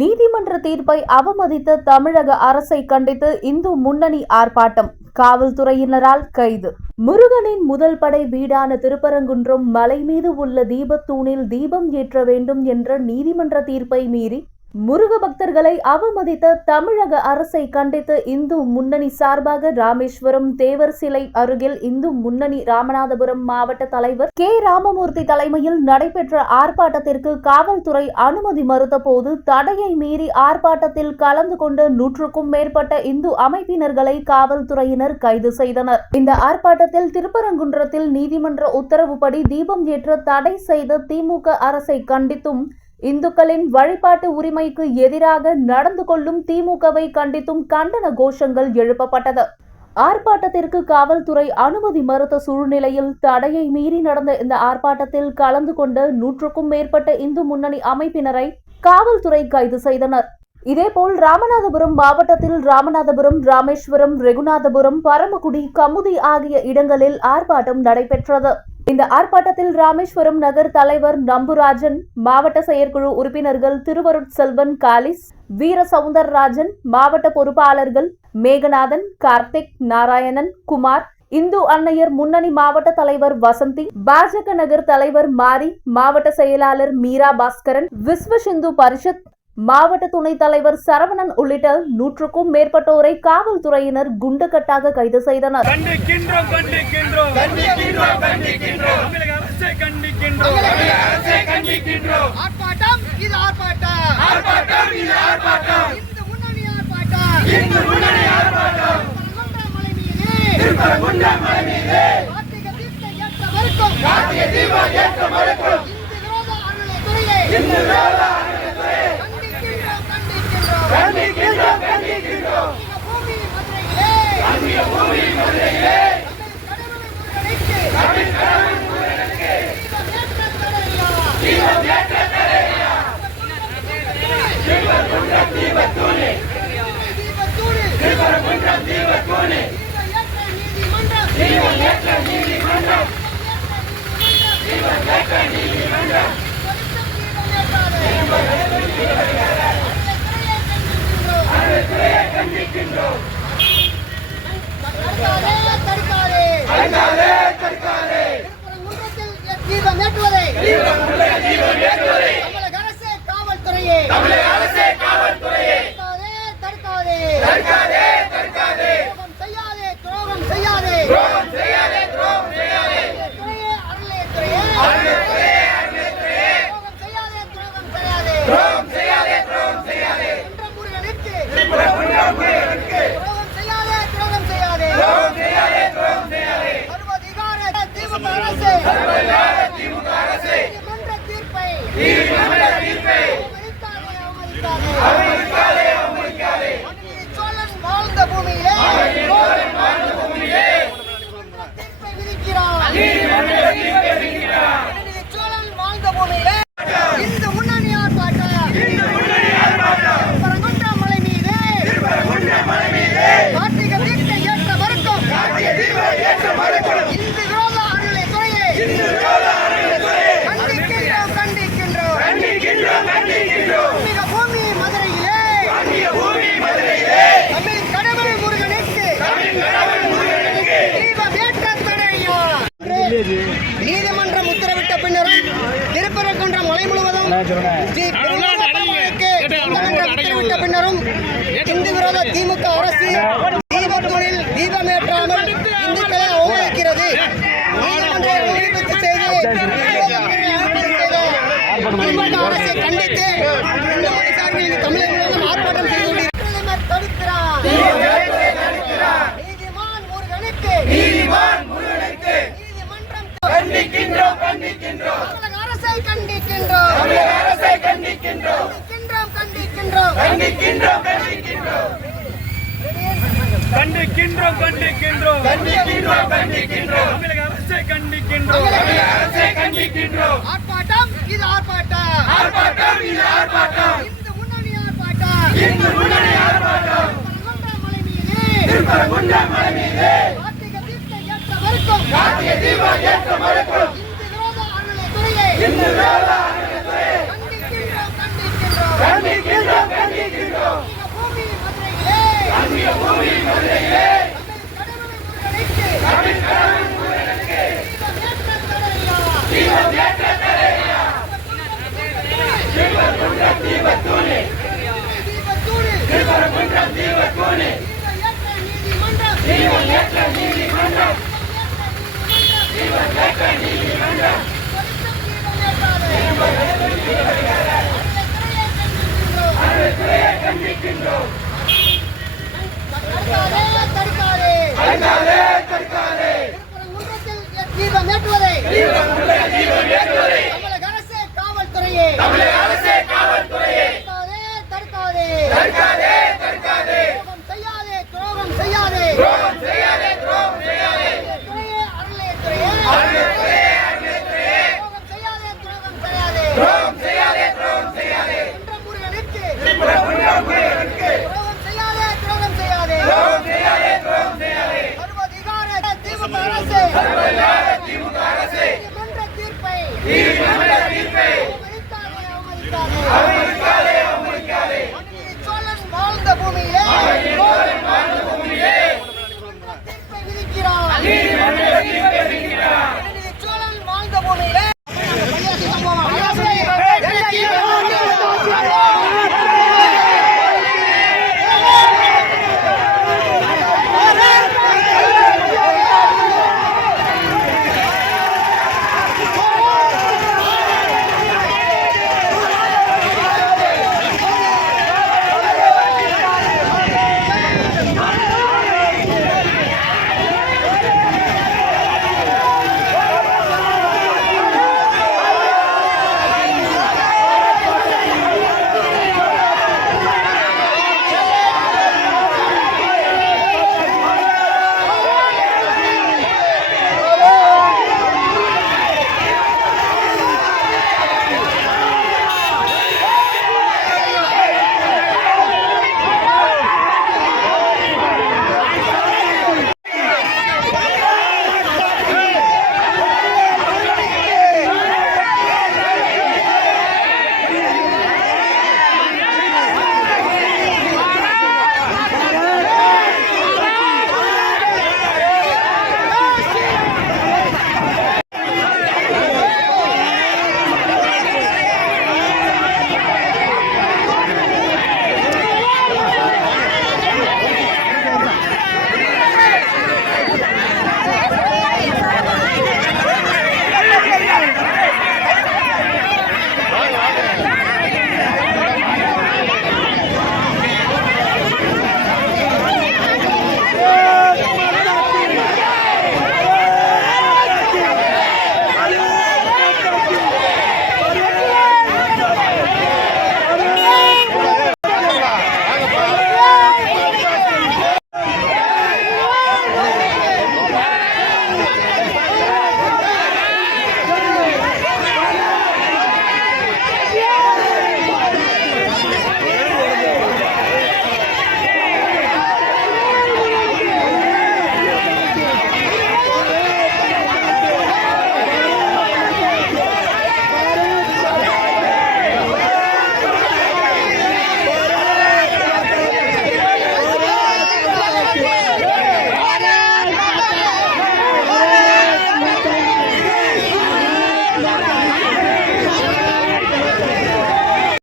நீதிமன்ற தீர்ப்பை அவமதித்த தமிழக அரசை கண்டித்து இந்து முன்னணி ஆர்ப்பாட்டம், காவல்துறையினரால் கைது. முருகனின் முதல் படை வீடான திருப்பரங்குன்றம் மலை மீது உள்ள தீபத்தூணில் தீபம் ஏற்ற வேண்டும் என்ற நீதிமன்ற தீர்ப்பை மீறி முருக பக்தர்களை அவமதித்த தமிழக அரசை கண்டித்து இந்து முன்னணி சார்பாக ராமேஸ்வரம் தேவர் சிலை அருகில் இந்து முன்னணி ராமநாதபுரம் மாவட்ட தலைவர் கே. ராமமூர்த்தி தலைமையில் நடைபெற்ற ஆர்ப்பாட்டத்திற்கு காவல்துறை அனுமதி மறுத்த போது தடையை மீறி ஆர்ப்பாட்டத்தில் கலந்து கொண்ட 100க்கும் மேற்பட்ட இந்து அமைப்பினர்களை காவல்துறையினர் கைது செய்தனர். இந்த ஆர்ப்பாட்டத்தில் திருப்பரங்குன்றத்தில் நீதிமன்ற உத்தரவுப்படி தீபம் ஏற்ற தடை செய்த திமுக அரசை கண்டித்தும், இந்துக்களின் வழிபாட்டு உரிமைக்கு எதிராக நடந்து கொள்ளும் திமுகவை கண்டித்தும் கண்டன கோஷங்கள் எழுப்பப்பட்டது. ஆர்ப்பாட்டத்திற்கு காவல்துறை அனுமதி மறுத்த சூழ்நிலையில் தடையை மீறி நடந்த இந்த ஆர்ப்பாட்டத்தில் கலந்து கொண்ட 100க்கும் மேற்பட்ட இந்து முன்னணி அமைப்பினரை காவல்துறை கைது செய்தனர். இதேபோல் ராமநாதபுரம் மாவட்டத்தில் ராமநாதபுரம், ராமேஸ்வரம், ரெகுநாதபுரம், பரமக்குடி, கமுதி ஆகிய இடங்களில் ஆர்ப்பாட்டம் நடைபெற்றது. இந்த ஆர்ப்பாட்டத்தில் ராமேஸ்வரம் நகர் தலைவர் நம்புராஜன், மாவட்ட செயற்குழு உறுப்பினர்கள் திருவருட்செல்வன், காலிஸ், வீர சவுந்தரராஜன், மாவட்ட பொறுப்பாளர்கள் மேகநாதன், கார்த்திக், நாராயணன், குமார், இந்து அன்னையர் முன்னணி மாவட்ட தலைவர் வசந்தி, பாஜக நகர் தலைவர் மாரி, மாவட்ட செயலாளர் மீரா பாஸ்கரன், விஸ்வ இந்து பரிஷத் மாவட்ட துணைத் தலைவர் சரவணன் உள்ளிட்ட 100க்கும் மேற்பட்டோரை காவல்துறையினர் குண்டுகட்டாக கைது செய்தனர். நீதிமன்றம் உத்தரவிட்ட பின்னரும் திருப்பரங்குன்றம் மலை முழுவதும் உத்தரவிட்ட பின்னரும் இந்து விரோத திமுக அரசு தீபத்தூணில் தீபமேற்றாமல் இந்துக்களை அவமதிக்கிறது. நீதிமன்ற அறிவிப்பு செய்து திமுக அரசை கண்டித்து இந்து மொழி சார்பில் தமிழக முழுவதும் ஆர்ப்பாட்டம் செய்து தடுக்கிறார். நீதிமான் முருகனுக்கு ஆர்ப்பாட்டம் இது ஆர்ப்பாட்டம் இந்து முன்னணி ஆர்ப்பாட்டம் திருப்பரங்குன்றம் மலை மீது கார்த்திகை தீபம் ஏற்ற மறுக்கும் இந்து விரோத அறநிலையத்துறையை கண்டிக்கின்றோம். தமிழக அரசே காவல்துறையே தடுக்காதே துரோகம் செய்யாதே துரோகம் செய்யாதே சர்வாதிகார திமுக அரசே நீதிமன்ற தீர்ப்பை அவமதிக்காதே. சோழன் வாழ்ந்த பூமியிலே தீர்ப்பை விதிக்கிறான்.